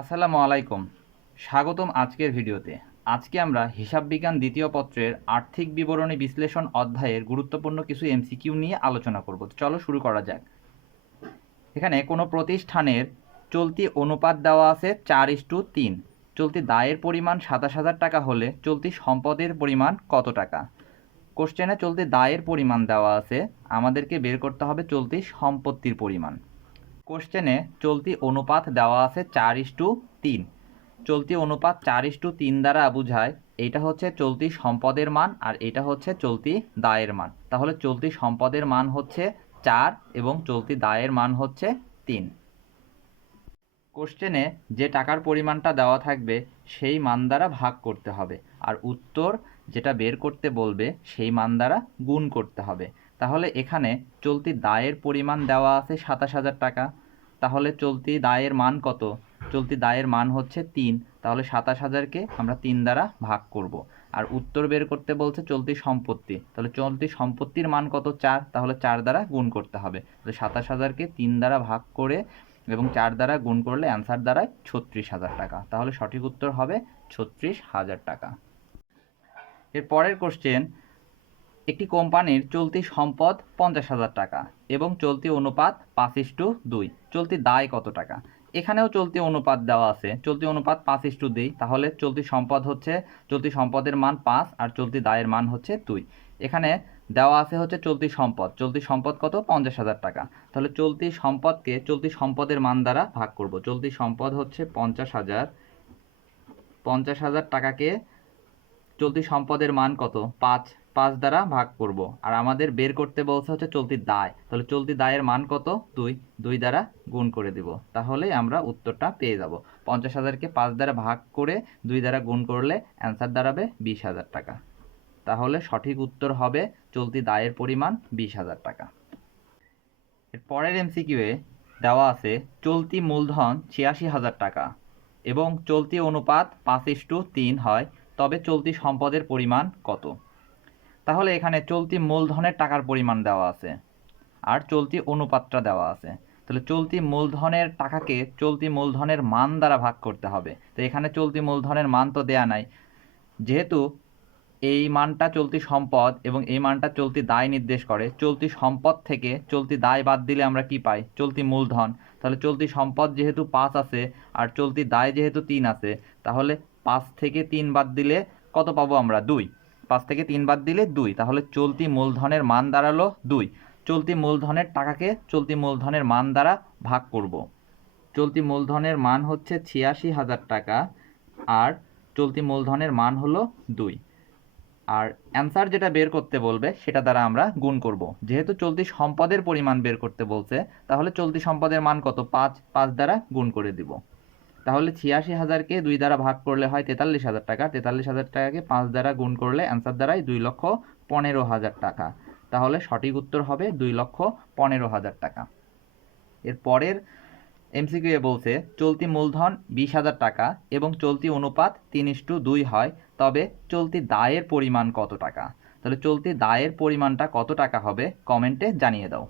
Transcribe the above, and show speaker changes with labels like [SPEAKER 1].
[SPEAKER 1] আসসালামু আলাইকুম। স্বাগতম আজকের ভিডিওতে। আজকে আমরা হিসাব বিজ্ঞান দ্বিতীয় পত্রের আর্থিক বিবরণী বিশ্লেষণ অধ্যায়ের গুরুত্বপূর্ণ কিছু এমসিকিউ নিয়ে আলোচনা করব। চলো শুরু করা যাক। এখানে কোনো প্রতিষ্ঠানের চলতি অনুপাত দেওয়া আছে চার ইস্টু তিন। চলতি দায়ের পরিমাণ সাতাশ হাজার টাকা হলে চলতি সম্পদের পরিমাণ কত টাকা? কোশ্চেনে চলতি দায়ের পরিমাণ দেওয়া আছে। আমাদেরকে বের করতে হবে চলতি সম্পত্তির পরিমাণ। কোশ্চেনে চলতি অনুপাত দেওয়া আছে চার ইস্টু তিন। চলতি অনুপাত চার ইস্টু তিন দ্বারা বোঝায় এটা হচ্ছে চলতি সম্পদের মান আর এটা হচ্ছে চলতি দায়ের মান। তাহলে চলতি সম্পদের মান হচ্ছে চার এবং চলতি দায়ের মান হচ্ছে তিন। কোশ্চেনে যে টাকার পরিমাণটা দেওয়া থাকবে সেই মান দ্বারা ভাগ করতে হবে আর উত্তর যেটা বের করতে বলবে সেই মান দ্বারা গুণ করতে হবে। তাহলে এখানে চলতি দায়ের পরিমাণ দেওয়া আছে সাতাশ হাজার টাকা। তাহলে চলতি দায়ের মান কত? চলতি দায়ের মান হচ্ছে তিন। তাহলে সাতাশ হাজারকে আমরা তিন দ্বারা ভাগ করব। আর উত্তর বের করতে বলছে চলতি সম্পত্তি। তাহলে চলতি সম্পত্তির মান কত? চার। তাহলে চার দ্বারা গুণ করতে হবে। তাহলে সাতাশ হাজারকে তিন দ্বারা ভাগ করে এবং চার দ্বারা গুণ করলে অ্যান্সার দাঁড়ায় ছত্রিশ হাজার টাকা। তাহলে সঠিক উত্তর হবে ছত্রিশ হাজার টাকা। এর পরের কোশ্চেন একটি কোম্পানির চলতি সম্পদ পঞ্চাশ হাজার টাকা এবং চলতি অনুপাত পাঁচ ইস্টু দুই। চলতি দায় কত টাকা? এখানেও চলতি অনুপাত দেওয়া আছে। চলতি অনুপাত পাঁচ ইস্টু দুই, তাহলে চলতি সম্পদ হচ্ছে, চলতি সম্পদের মান পাঁচ আর চলতি দায়ের মান হচ্ছে দুই। এখানে দেওয়া আছে হচ্ছে চলতি সম্পদ। চলতি সম্পদ কত? পঞ্চাশ হাজার টাকা। তাহলে চলতি সম্পদকে চলতি সম্পদের মান দ্বারা ভাগ করব। চলতি সম্পদ হচ্ছে পঞ্চাশ হাজার পঞ্চাশ হাজার টাকাকে চলতি সম্পদের মান কত? পাঁচ পাঁচ দ্বারা ভাগ করব। আর আমাদের বের করতে বলছে হচ্ছে চলতি দায়। তাহলে চলতি দায়ের মান কত? দুই। দুই দ্বারা গুণ করে দিব। তাহলে আমরা উত্তরটা পেয়ে যাব। পঞ্চাশ হাজারকে পাঁচ দ্বারা ভাগ করে দুই দ্বারা গুণ করলে অ্যান্সার দাঁড়াবে বিশ হাজার টাকা। তাহলে সঠিক উত্তর হবে চলতি দায়ের পরিমাণ বিশ হাজার টাকা। এর পরের এমসিকিউয়ে দেওয়া আছে, চলতি মূলধন ছিয়াশি হাজার টাকা এবং চলতি অনুপাত পাঁচ ইস্টু তিন হয় তবে চলতি সম্পদের পরিমাণ কত? তাহলে এখানে চলতি মূলধনের টাকার পরিমাণ দেওয়া আছে আর চলতি অনুপাতটা দেওয়া আছে। তাহলে চলতি মূলধনের টাকাকে চলতি মূলধনের মান দ্বারা ভাগ করতে হবে। তো এখানে চলতি মূলধনের মান তো দেয়া নাই। যেহেতু এই মানটা চলতি সম্পদ এবং এই মানটা চলতি দায় নির্দেশ করে। চলতি সম্পদ থেকে চলতি দায় বাদ দিলে আমরা কি পাই? চলতি মূলধন। তাহলে চলতি সম্পদ যেহেতু পাঁচ আছে আর চলতি দায় যেহেতু তিন আছে, তাহলে পাঁচ থেকে তিন বাদ দিলে কত পাবো আমরা? দুই। পাঁচ থেকে তিন বাদ দিলে দুই। তাহলে চলতি মূলধনের মান দাঁড়াল দুই। চলতি মূলধনের টাকাকে চলতি মূলধনের মান দ্বারা ভাগ করব। চলতি মূলধনের মান হচ্ছে ছিয়াশি হাজার টাকা আর চলতি মূলধনের মান হলো দুই। আর অ্যান্সার যেটা বের করতে বলবে, সেটা দ্বারা আমরা গুণ করব। যেহেতু চলতি সম্পদের পরিমাণ বের করতে বলছে, তাহলে চলতি সম্পদের মান কত? পাঁচ পাঁচ দ্বারা গুণ করে দিব। তাহলে ছিয়াশি হাজারকে দুই দ্বারা ভাগ করলে হয় তেতাল্লিশ হাজার টাকা। তেতাল্লিশ হাজার টাকাকে পাঁচ দ্বারা গুণ করলে অ্যান্সার দ্বারাই দুই লক্ষ পনেরো হাজার টাকা। তাহলে সঠিক উত্তর হবে দুই লক্ষ পনেরো হাজার টাকা। এর পরের এমসিকিউ বলছে, চলতি মূলধন বিশ হাজার টাকা এবং চলতি অনুপাত তিন ইস্টু দুই হয়। তবে চলতি দায়ের পরিমাণ কত টাকা? তাহলে চলতি দায়ের পরিমাণটা কত টাকা হবে? কমেন্টে জানিয়ে দাও।